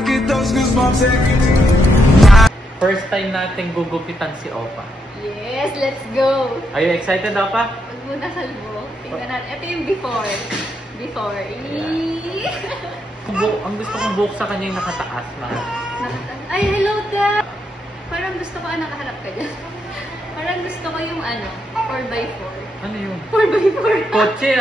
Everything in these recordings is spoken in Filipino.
I get those goosebumps every time. First time natin gugupitan si Opa. Yes, let's go! Are you excited, Opa? Huwag muna kalbo. Tingnan natin. Ito yung before. Before. Yeah. Ang gusto kong buhok sa kanya yung nakataas na. Ay, hello ka! Parang gusto ko, nakaharap ka dyan. Parang gusto ko yung 4x4. Ano yun? 4x4. Kotse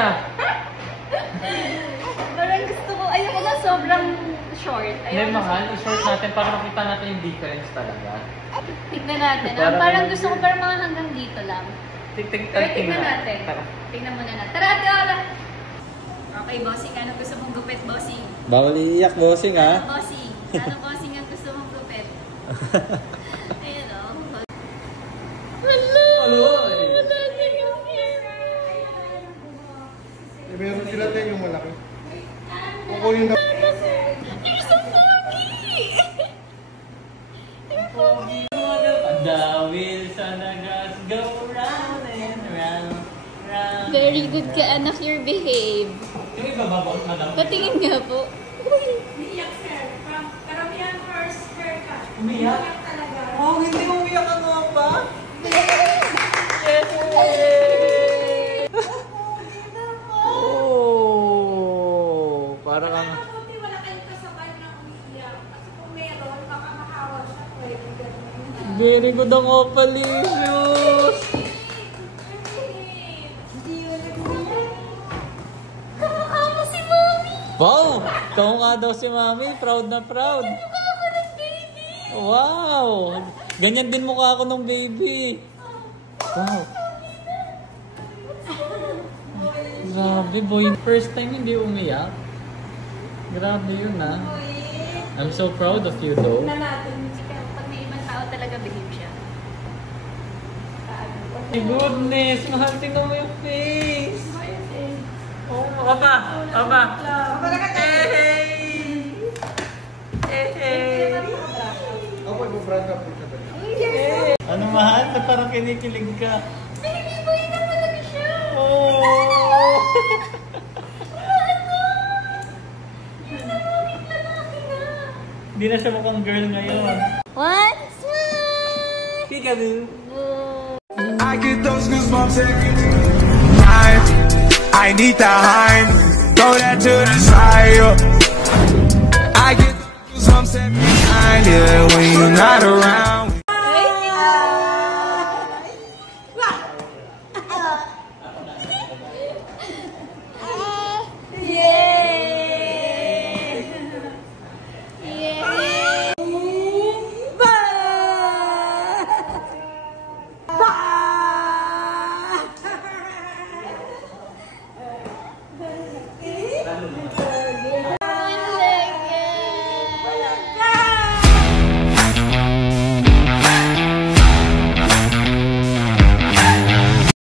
Parang gusto ko, ayoko na sobrang short. Hindi, mahal. I-short natin para makita natin yung difference talaga. Tignan natin. Parang gusto ko parang mga hanggang dito lang. Tignan natin. Tignan muna natin. Tara, ate Ola! Okay, bossing. Ano gusto mong gupit, bossing? Bawal iiyak, bossing, ha? Bossing. Ano, bossing, ang gusto mong gupit? Ayun, o. Hello! Wala na yung hair! Meron sila din yung malaki. Kukunin na. You're so foggy! You're foggy! The wheels on the gas go round and round, round. Very good ka, anak. Your behave. Yung iba babot na lang. Patingin nga po. Umiyak, sir. Karamihan first haircut. Umiyak? Umiyak talaga. Oh, hindi umiyak ang Opa? Oh, parang ang... Mabuti wala kayong kasabay na umiyak. Kasi kung meron, baka makawa siya. Very good ang Opa, Licious. Kamukha mo si Mommy! Wow! Ikaw nga daw si Mami. Proud na proud. Kamukha ako ng baby! Wow! Ganyan din mukha ako ng baby. Wow. Grabe, boy. First time hindi umiyak. Grabe yun, ha? I'm so proud of you, though. Na natin. Pag may ibang tao talaga, behave siya. My goodness! Mahal, tingnan mo yung face! Oh, Opa! Opa! Hey! Hey! Ako, ipo-brand up dito. Ano, mahal? Ba't parang kinikilig ka? Baby boy na talaga siya! Oh! Hindi na siya mukhang girl ngayon. One, smile! Peekaboo! I get those goosebumps every time. I need the Heim, throw that to the side. I get those goosebumps every time, yeah, when you're not around.